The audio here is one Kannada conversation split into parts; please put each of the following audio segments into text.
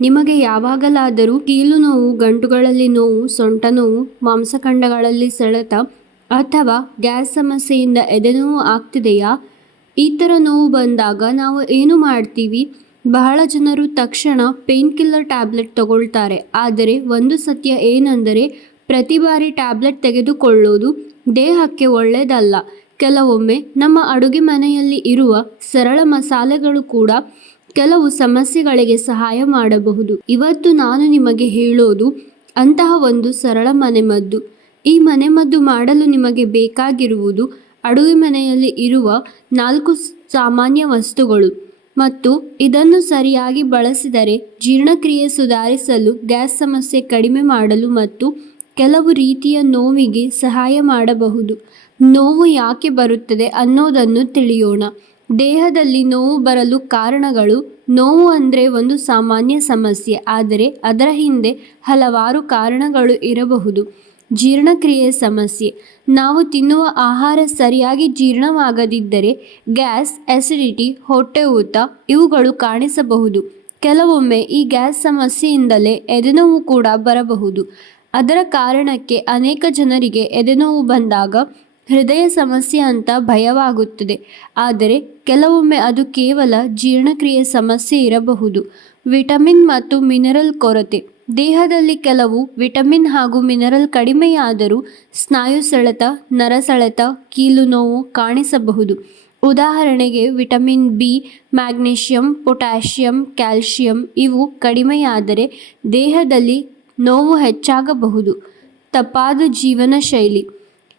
ನಿಮಗೆ ಯಾವಾಗಲಾದರೂ ಕೀಲು ನೋವು, ಗಂಟುಗಳಲ್ಲಿ ನೋವು, ಸೊಂಟ ನೋವು, ಮಾಂಸಖಂಡಗಳಲ್ಲಿ ಸೆಳೆತ ಅಥವಾ ಗ್ಯಾಸ್ ಸಮಸ್ಯೆಯಿಂದ ಎದೆನೋವು ಆಗ್ತಿದೆಯಾ? ಈ ಥರ ನೋವು ಬಂದಾಗ ನಾವು ಏನು ಮಾಡ್ತೀವಿ? ಬಹಳ ಜನರು ತಕ್ಷಣ ಪೇನ್ ಕಿಲ್ಲರ್ ಟ್ಯಾಬ್ಲೆಟ್ ತಗೊಳ್ತಾರೆ. ಆದರೆ ಒಂದು ಸತ್ಯ ಏನೆಂದರೆ, ಪ್ರತಿ ಬಾರಿ ಟ್ಯಾಬ್ಲೆಟ್ ತೆಗೆದುಕೊಳ್ಳೋದು ದೇಹಕ್ಕೆ ಒಳ್ಳೆಯದಲ್ಲ. ಕೆಲವೊಮ್ಮೆ ನಮ್ಮ ಅಡುಗೆ ಮನೆಯಲ್ಲಿ ಇರುವ ಸರಳ ಮಸಾಲೆಗಳು ಕೂಡ ಕೆಲವು ಸಮಸ್ಯೆಗಳಿಗೆ ಸಹಾಯ ಮಾಡಬಹುದು. ಇವತ್ತು ನಾನು ನಿಮಗೆ ಹೇಳೋದು ಅಂತಹ ಒಂದು ಸರಳ ಮನೆಮದ್ದು. ಈ ಮನೆಮದ್ದು ಮಾಡಲು ನಿಮಗೆ ಬೇಕಾಗಿರುವುದು ಅಡುಗೆ ಮನೆಯಲ್ಲಿ ಇರುವ 4 ಸಾಮಾನ್ಯ ವಸ್ತುಗಳು ಮತ್ತು ಇದನ್ನು ಸರಿಯಾಗಿ ಬಳಸಿದರೆ ಜೀರ್ಣಕ್ರಿಯೆ ಸುಧಾರಿಸಲು, ಗ್ಯಾಸ್ ಸಮಸ್ಯೆ ಕಡಿಮೆ ಮಾಡಲು ಮತ್ತು ಕೆಲವು ರೀತಿಯ ನೋವಿಗೆ ಸಹಾಯ ಮಾಡಬಹುದು. ನೋವು ಯಾಕೆ ಬರುತ್ತದೆ ಅನ್ನೋದನ್ನು ತಿಳಿಯೋಣ. ದೇಹದಲ್ಲಿ ನೋವು ಬರಲು ಕಾರಣಗಳು. ನೋವು ಅಂದರೆ ಒಂದು ಸಾಮಾನ್ಯ ಸಮಸ್ಯೆ, ಆದರೆ ಅದರ ಹಿಂದೆ ಹಲವಾರು ಕಾರಣಗಳು ಇರಬಹುದು. ಜೀರ್ಣಕ್ರಿಯೆ ಸಮಸ್ಯೆ. ನಾವು ತಿನ್ನುವ ಆಹಾರ ಸರಿಯಾಗಿ ಜೀರ್ಣವಾಗದಿದ್ದರೆ ಗ್ಯಾಸ್, ಅಸಿಡಿಟಿ, ಹೊಟ್ಟೆ ಊತ ಇವುಗಳು ಕಾಣಿಸಬಹುದು. ಕೆಲವೊಮ್ಮೆ ಈ ಗ್ಯಾಸ್ ಸಮಸ್ಯೆಯಿಂದಲೇ ಎದೆನೋವು ಕೂಡ ಬರಬಹುದು. ಅದರ ಕಾರಣಕ್ಕೆ ಅನೇಕ ಜನರಿಗೆ ಎದೆನೋವು ಬಂದಾಗ ಹೃದಯ ಸಮಸ್ಯೆ ಅಂತ ಭಯವಾಗುತ್ತದೆ. ಆದರೆ ಕೆಲವೊಮ್ಮೆ ಅದು ಕೇವಲ ಜೀರ್ಣಕ್ರಿಯೆ ಸಮಸ್ಯೆ ಇರಬಹುದು. ವಿಟಮಿನ್ ಮತ್ತು ಮಿನರಲ್ ಕೊರತೆ. ದೇಹದಲ್ಲಿ ಕೆಲವು ವಿಟಮಿನ್ ಹಾಗೂ ಮಿನರಲ್ ಕಡಿಮೆಯಾದರೂ ಸ್ನಾಯು ಸೆಳೆತ, ನರಸೆಳೆತ, ಕೀಲು ನೋವು ಕಾಣಿಸಬಹುದು. ಉದಾಹರಣೆಗೆ vitamin B, magnesium, potassium, calcium ಇವು ಕಡಿಮೆಯಾದರೆ ದೇಹದಲ್ಲಿ ನೋವು ಹೆಚ್ಚಾಗಬಹುದು. ತಪ್ಪಾದ ಜೀವನ ಶೈಲಿ.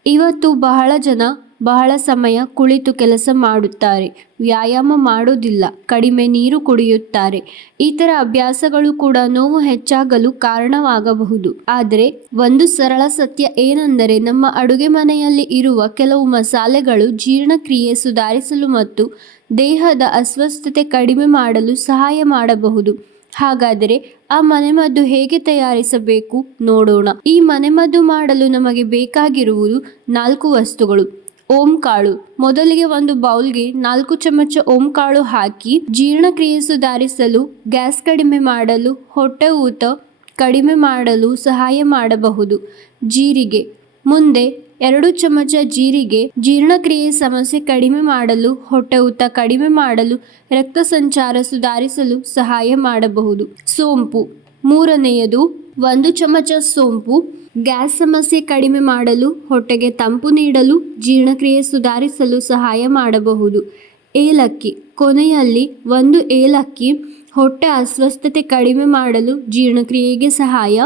ಇವತ್ತು ಬಹಳ ಜನ ಬಹಳ ಸಮಯ ಕುಳಿತು ಕೆಲಸ ಮಾಡುತ್ತಾರೆ, ವ್ಯಾಯಾಮ ಮಾಡೋದಿಲ್ಲ, ಕಡಿಮೆ ನೀರು ಕುಡಿಯುತ್ತಾರೆ. ಈ ಥರ ಅಭ್ಯಾಸಗಳು ಕೂಡ ನೋವು ಹೆಚ್ಚಾಗಲು ಕಾರಣವಾಗಬಹುದು. ಆದರೆ ಒಂದು ಸರಳ ಸತ್ಯ ಏನೆಂದರೆ, ನಮ್ಮ ಅಡುಗೆ ಮನೆಯಲ್ಲಿ ಇರುವ ಕೆಲವು ಮಸಾಲೆಗಳು ಜೀರ್ಣಕ್ರಿಯೆ ಸುಧಾರಿಸಲು ಮತ್ತು ದೇಹದ ಅಸ್ವಸ್ಥತೆ ಕಡಿಮೆ ಮಾಡಲು ಸಹಾಯ ಮಾಡಬಹುದು. ಹಾಗಾದರೆ ಆ ಮನೆಮದ್ದು ಹೇಗೆ ತಯಾರಿಸಬೇಕು ನೋಡೋಣ. ಈ ಮನೆಮದ್ದು ಮಾಡಲು ನಮಗೆ ಬೇಕಾಗಿರುವುದು 4 ವಸ್ತುಗಳು. ಓಂ ಕಾಳು. ಮೊದಲಿಗೆ ಒಂದು ಬೌಲ್ಗೆ 4 ಚಮಚ ಓಂ ಕಾಳು ಹಾಕಿ ಜೀರ್ಣಕ್ರಿಯೆ ಸುಧಾರಿಸಲು, ಗ್ಯಾಸ್ ಕಡಿಮೆ ಮಾಡಲು, ಹೊಟ್ಟೆ ಊತ ಕಡಿಮೆ ಮಾಡಲು ಸಹಾಯ ಮಾಡಬಹುದು. ಜೀರಿಗೆ. ಮುಂದೆ 2 ಚಮಚ ಜೀರಿಗೆ ಜೀರ್ಣಕ್ರಿಯೆ ಸಮಸ್ಯೆ ಕಡಿಮೆ ಮಾಡಲು, ಹೊಟ್ಟೆ ಊತ ಕಡಿಮೆ ಮಾಡಲು, ರಕ್ತ ಸಂಚಾರ ಸುಧಾರಿಸಲು ಸಹಾಯ ಮಾಡಬಹುದು. ಸೋಂಪು. ಮೂರನೆಯದು 1 ಚಮಚ ಸೋಂಪು ಗ್ಯಾಸ್ ಸಮಸ್ಯೆ ಕಡಿಮೆ ಮಾಡಲು, ಹೊಟ್ಟೆಗೆ ತಂಪು ನೀಡಲು, ಜೀರ್ಣಕ್ರಿಯೆ ಸುಧಾರಿಸಲು ಸಹಾಯ ಮಾಡಬಹುದು. ಏಲಕ್ಕಿ. ಕೊನೆಯಲ್ಲಿ 1 ಏಲಕ್ಕಿ ಹೊಟ್ಟೆ ಅಸ್ವಸ್ಥತೆ ಕಡಿಮೆ ಮಾಡಲು, ಜೀರ್ಣಕ್ರಿಯೆಗೆ ಸಹಾಯ,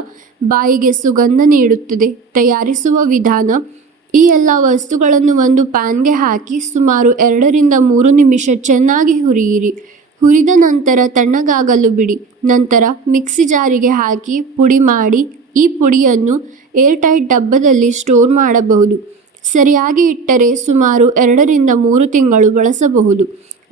ಬಾಯಿಗೆ ಸುಗಂಧ ನೀಡುತ್ತದೆ. ತಯಾರಿಸುವ ವಿಧಾನ. ಈ ಎಲ್ಲ ವಸ್ತುಗಳನ್ನು ಒಂದು ಪ್ಯಾನ್ಗೆ ಹಾಕಿ ಸುಮಾರು 2 ರಿಂದ 3 ನಿಮಿಷ ಚೆನ್ನಾಗಿ ಹುರಿಯಿರಿ. ಹುರಿದ ನಂತರ ತಣ್ಣಗಾಗಲು ಬಿಡಿ. ನಂತರ ಮಿಕ್ಸಿ ಜಾರಿಗೆ ಹಾಕಿ ಪುಡಿ ಮಾಡಿ. ಈ ಪುಡಿಯನ್ನು ಏರ್ಟೈಟ್ ಡಬ್ಬದಲ್ಲಿ ಸ್ಟೋರ್ ಮಾಡಬಹುದು. ಸರಿಯಾಗಿ ಇಟ್ಟರೆ ಸುಮಾರು 2 ರಿಂದ 3 ತಿಂಗಳು ಬಳಸಬಹುದು.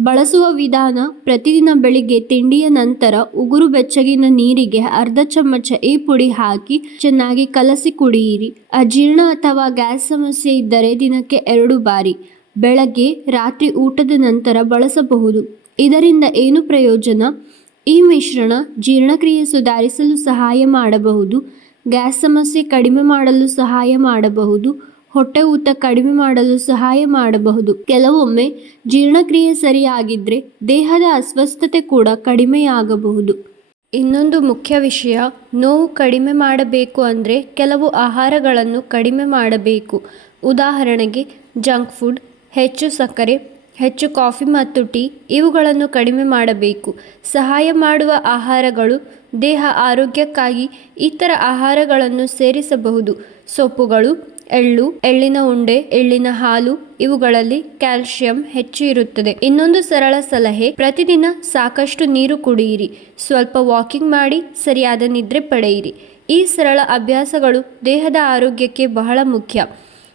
ಬಳಸುವ ವಿಧಾನ. ಪ್ರತಿದಿನ ಬೆಳಿಗ್ಗೆ ತಿಂಡಿಯ ನಂತರ ಉಗುರು ಬೆಚ್ಚಗಿನ ನೀರಿಗೆ ಅರ್ಧ ಚಮಚ ಈ ಪುಡಿ ಹಾಕಿ ಚೆನ್ನಾಗಿ ಕಲಸಿ ಕುಡಿಯಿರಿ. ಅಜೀರ್ಣ ಅಥವಾ ಗ್ಯಾಸ್ ಸಮಸ್ಯೆ ಇದ್ದರೆ ದಿನಕ್ಕೆ 2 ಬಾರಿ, ಬೆಳಗ್ಗೆ, ರಾತ್ರಿ ಊಟದ ನಂತರ ಬಳಸಬಹುದು. ಇದರಿಂದ ಏನು ಪ್ರಯೋಜನ? ಈ ಮಿಶ್ರಣ ಜೀರ್ಣಕ್ರಿಯೆ ಸುಧಾರಿಸಲು ಸಹಾಯ ಮಾಡಬಹುದು, ಗ್ಯಾಸ್ ಸಮಸ್ಯೆ ಕಡಿಮೆ ಮಾಡಲು ಸಹಾಯ ಮಾಡಬಹುದು, ಹೊಟ್ಟೆ ಊತ ಕಡಿಮೆ ಮಾಡಲು ಸಹಾಯ ಮಾಡಬಹುದು. ಕೆಲವೊಮ್ಮೆ ಜೀರ್ಣಕ್ರಿಯೆ ಸರಿಯಾಗಿದ್ದರೆ ದೇಹದ ಅಸ್ವಸ್ಥತೆ ಕೂಡ ಕಡಿಮೆಯಾಗಬಹುದು. ಇನ್ನೊಂದು ಮುಖ್ಯ ವಿಷಯ, ನೋವು ಕಡಿಮೆ ಮಾಡಬೇಕು ಅಂದರೆ ಕೆಲವು ಆಹಾರಗಳನ್ನು ಕಡಿಮೆ ಮಾಡಬೇಕು. ಉದಾಹರಣೆಗೆ ಜಂಕ್ ಫುಡ್, ಹೆಚ್ಚು ಸಕ್ಕರೆ, ಹೆಚ್ಚು ಕಾಫಿ ಮತ್ತು ಟೀ ಇವುಗಳನ್ನು ಕಡಿಮೆ ಮಾಡಬೇಕು. ಸಹಾಯ ಮಾಡುವ ಆಹಾರಗಳು. ದೇಹ ಆರೋಗ್ಯಕ್ಕಾಗಿ ಇತರ ಆಹಾರಗಳನ್ನು ಸೇರಿಸಬಹುದು. ಸೊಪ್ಪುಗಳು, ಎಳ್ಳು, ಎಳ್ಳಿನ ಉಂಡೆ, ಎಳ್ಳಿನ ಹಾಲು ಇವುಗಳಲ್ಲಿ ಕ್ಯಾಲ್ಸಿಯಂ ಹೆಚ್ಚು ಇರುತ್ತದೆ. ಇನ್ನೊಂದು ಸರಳ ಸಲಹೆ, ಪ್ರತಿದಿನ ಸಾಕಷ್ಟು ನೀರು ಕುಡಿಯಿರಿ, ಸ್ವಲ್ಪ ವಾಕಿಂಗ್ ಮಾಡಿ, ಸರಿಯಾದ ನಿದ್ರೆ ಪಡೆಯಿರಿ. ಈ ಸರಳ ಅಭ್ಯಾಸಗಳು ದೇಹದ ಆರೋಗ್ಯಕ್ಕೆ ಬಹಳ ಮುಖ್ಯ.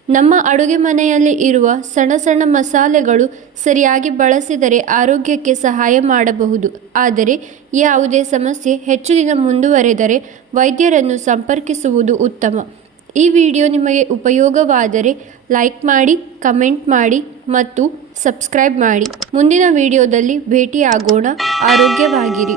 ನಮ್ಮ ಅಡುಗೆ ಮನೆಯಲ್ಲಿ ಇರುವ ಸಣ್ಣ ಸಣ್ಣ ಮಸಾಲೆಗಳು ಸರಿಯಾಗಿ ಬಳಸಿದರೆ ಆರೋಗ್ಯಕ್ಕೆ ಸಹಾಯ ಮಾಡಬಹುದು. ಆದರೆ ಯಾವುದೇ ಸಮಸ್ಯೆ ಹೆಚ್ಚು ದಿನ ಮುಂದುವರೆದರೆ ವೈದ್ಯರನ್ನು ಸಂಪರ್ಕಿಸುವುದು ಉತ್ತಮ. ಈ ವಿಡಿಯೋ ನಿಮಗೆ ಉಪಯೋಗವಾದರೆ ಲೈಕ್ ಮಾಡಿ, ಕಮೆಂಟ್ ಮಾಡಿ ಮತ್ತು ಸಬ್ಸ್ಕ್ರೈಬ್ ಮಾಡಿ. ಮುಂದಿನ ವಿಡಿಯೋದಲ್ಲಿ ಭೇಟಿಯಾಗೋಣ. ಆರೋಗ್ಯವಾಗಿರಿ.